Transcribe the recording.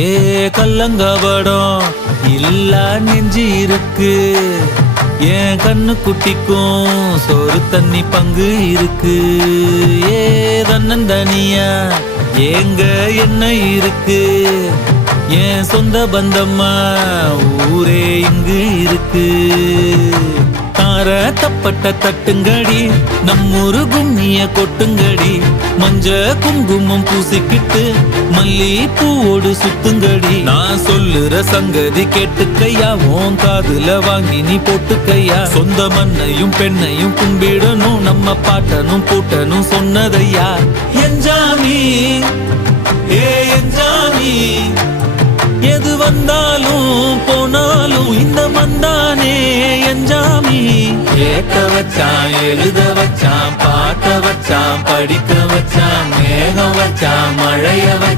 ஏ கல்லங்கபடம் இல்லா நெஞ்சு இருக்கு, என் கண்ணு குட்டிக்கும் சோறு தண்ணி பங்கு இருக்கு. ஏ தன்னந்தனியா ஏங்க என்ன இருக்கு, என் சொந்த பந்தம்மா ஊரே இங்கு இருக்கு. தார தப்பட்ட தட்டுங்கடி, நம்மூரு கும்மிய கொட்டுங்கடி, மஞ்ச குங்குமம் பூசிக்கிட்டு மல்லி பூவோடு சுத்துங்கடி. நான் சொல்லுற சங்கதி கேட்டுக்கையா, உன் காதுல வாங்கி நீ போட்டுக்கையா. சொந்த மண்ணையும் பெண்ணையும் கும்பிடணும், நம்ம பாட்டனும் பூட்டனும் சொன்னதையா. என்ஜாமி ஏ என்ஜாமி, எது வந்தாலும் போனாலும் இந்த மந்தானே என்ஜாமி. கேட்க வச்சான், எழுத வச்சான், பாட்ட வச்சான், படிக்க வச்சான், மேகம் வச்சான், மழைய வச்சான்.